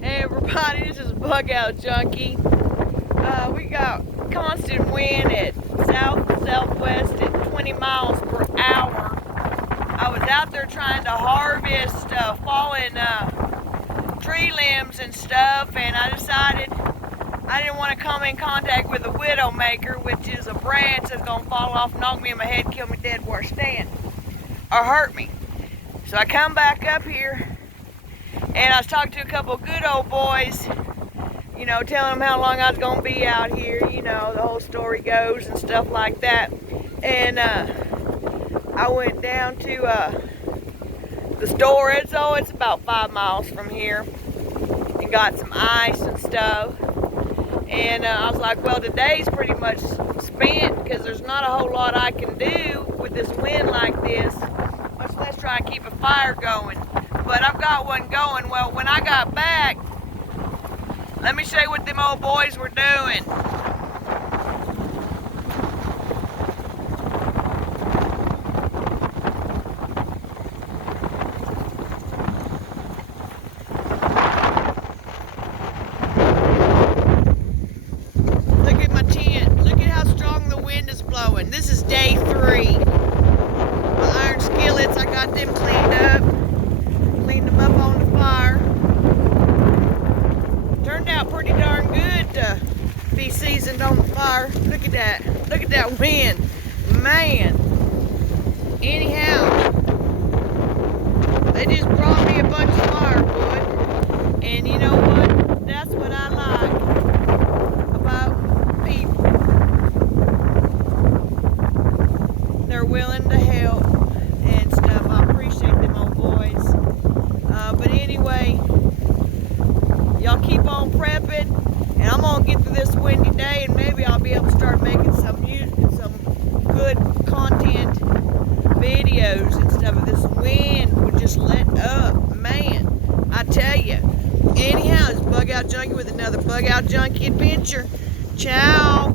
Hey everybody, this is Bugout Junkie. We got constant wind at southwest at 20 miles per hour. I was out there trying to harvest fallen tree limbs and stuff, and I decided I didn't want to come in contact with a widowmaker, which is a branch that's going to fall off, knock me in my head, kill me dead where I stand, or hurt me. So I come back up here, and I was talking to a couple good old boys, you know, telling them how long I was going to be out here, you know, the whole story goes and stuff like that. And I went down to the store. It's about 5 miles from here, and got some ice and stuff. And I was like, well, today's pretty much spent because there's not a whole lot I can do with this wind like this, much less try and keep a fire going. But I've got one going. Well, when I got back, let me show you what them old boys were doing. Look at my tent. Look at how strong the wind is blowing. This is day 3. My iron skillets, I got them cleaned up. Cleaned them up on the fire. Turned out pretty darn good to be seasoned on the fire. Look at that. Look at that wind. Man. Anyhow, they just brought me a bunch of firewood. And you know what? That's what I like about people. They're willing to help and stuff. I appreciate them old boys. But anyway, y'all keep on prepping, and I'm gonna get through this windy day, and maybe I'll be able to start making some good content videos and stuff. If this wind would just let up, man, I tell you. Anyhow, it's Bugout Junkie with another Bugout Junkie adventure. Ciao.